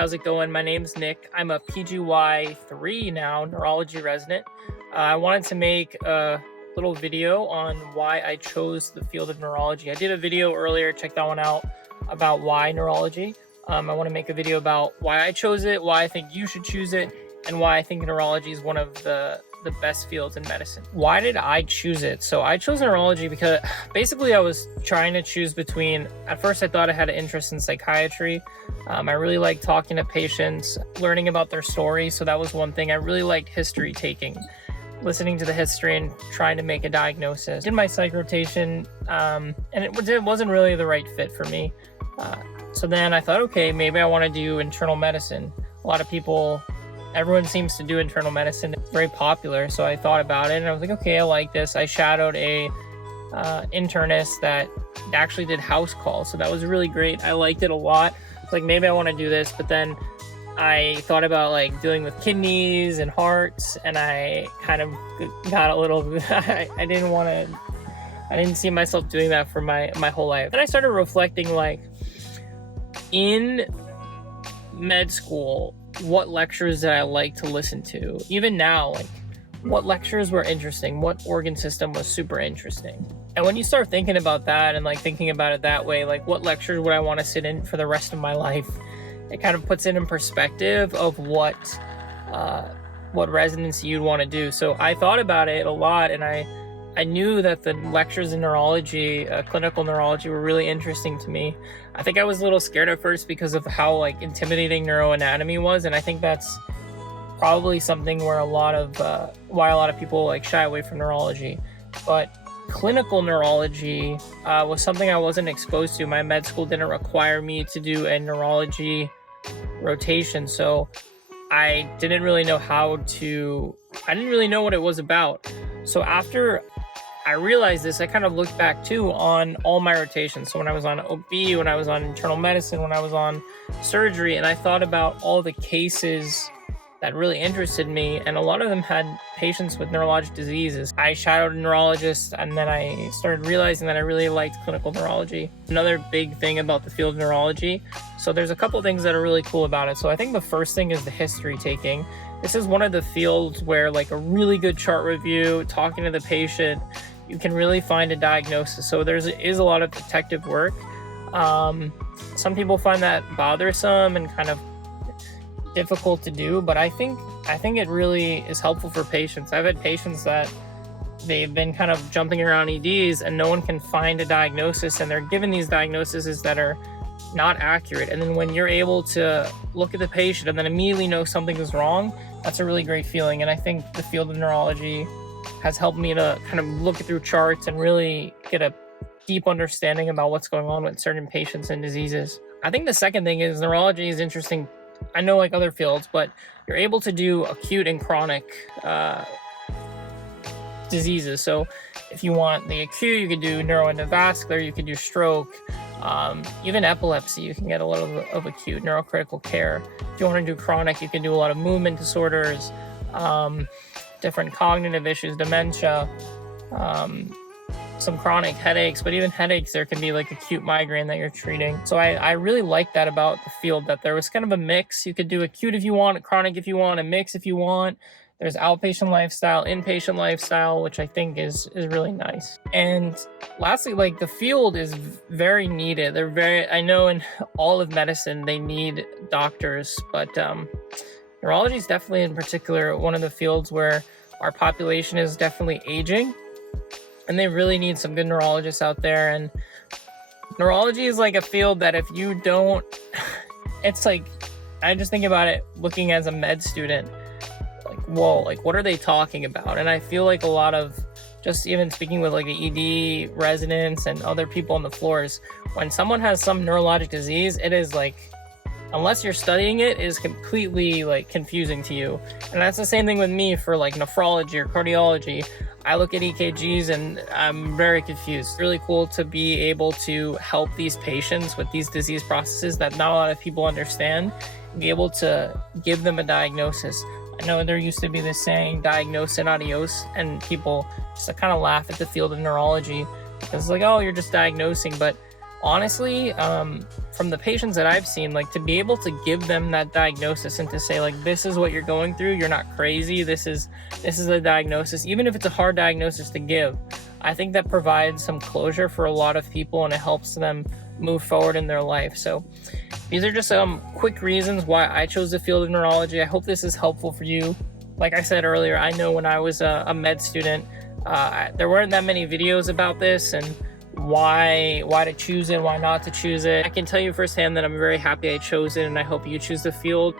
how's it going? My name's Nick. I'm a PGY3 now, neurology resident. I wanted to make a little video on why I chose the field of neurology. I did a video earlier, check that one out, about why neurology. I want to make a video about why I chose it, why I think you should choose it, and why I think neurology is one of the best fields in medicine. Why did I choose it? So I chose neurology because basically I was trying to choose between, at first I thought I had an interest in psychiatry. I really liked talking to patients, learning about their story. So that was one thing. I really liked history taking, listening to the history and trying to make a diagnosis. Did my psych rotation, and it wasn't really the right fit for me. So then I thought, okay, maybe I want to do internal medicine. A lot of people, everyone seems to do internal medicine. It's very popular. So I thought about it and I was like, okay, I like this. I shadowed a internist that actually did house calls. So that was really great. I liked it a lot. It's like, maybe I want to do this, but then I thought about like dealing with kidneys and hearts, and I kind of got a little, I didn't see myself doing that for my whole life. Then I started reflecting, like, in med school, what lectures did I like to listen to? Even now, like, what lectures were interesting? What organ system was super interesting? And when you start thinking about that and like thinking about it that way, like, what lectures would I want to sit in for the rest of my life? It kind of puts it in perspective of what residency you'd want to do. So I thought about it a lot, and I knew that the lectures in neurology, clinical neurology, were really interesting to me. I think I was a little scared at first because of how like intimidating neuroanatomy was, and I think that's probably something where why a lot of people like shy away from neurology. But clinical neurology was something I wasn't exposed to. My med school didn't require me to do a neurology rotation, so I didn't really know I didn't really know what it was about. So after I realized this, I kind of looked back too on all my rotations. So when I was on OB, when I was on internal medicine, when I was on surgery, and I thought about all the cases that really interested me, and a lot of them had patients with neurologic diseases. I shadowed a neurologist, and then I started realizing that I really liked clinical neurology. Another big thing about the field of neurology, so there's a couple things that are really cool about it. So I think the first thing is the history taking. This is one of the fields where, like, a really good chart review, talking to the patient, you can really find a diagnosis. So there is a lot of detective work. Some people find that bothersome and kind of difficult to do, but I think it really is helpful for patients. I've had patients that they've been kind of jumping around EDs and no one can find a diagnosis, and they're given these diagnoses that are not accurate. And then when you're able to look at the patient and then immediately know something is wrong, that's a really great feeling. And I think the field of neurology has helped me to kind of look through charts and really get a deep understanding about what's going on with certain patients and diseases. I think the second thing is neurology is interesting. I know, like other fields, but you're able to do acute and chronic diseases. So if you want the acute, you could do neuroendovascular, you could do stroke, even epilepsy, you can get a lot of acute neurocritical care. If you want to do chronic, you can do a lot of movement disorders, different cognitive issues, dementia, some chronic headaches, but even headaches, there can be like acute migraine that you're treating. So I really like that about the field, that there was kind of a mix. You could do acute if you want, chronic if you want, a mix if you want. There's outpatient lifestyle, inpatient lifestyle, which I think is really nice. And lastly, like, the field is very needed. I know in all of medicine, they need doctors, but neurology is definitely in particular one of the fields where our population is definitely aging, and they really need some good neurologists out there. And neurology is like a field that if you don't, it's like, I just think about it looking as a med student, like, whoa, like, what are they talking about? And I feel like a lot of, just even speaking with like the ED residents and other people on the floors, when someone has some neurologic disease, it is like, unless you're studying it, is completely like confusing to you. And that's the same thing with me for like nephrology or cardiology. I look at EKGs and I'm very confused. It's really cool to be able to help these patients with these disease processes that not a lot of people understand, and be able to give them a diagnosis. I know there used to be this saying, diagnose and adios, and people just kind of laugh at the field of neurology because it's like, oh, you're just diagnosing. But Honestly, from the patients that I've seen, like, to be able to give them that diagnosis and to say, like, this is what you're going through, you're not crazy, this is a diagnosis, even if it's a hard diagnosis to give, I think that provides some closure for a lot of people, and it helps them move forward in their life. So these are just some quick reasons why I chose the field of neurology. I hope this is helpful for you. Like I said earlier, I know when I was a med student, there weren't that many videos about this and why to choose it, why not to choose it. I can tell you firsthand that I'm very happy I chose it, and I hope you choose the field.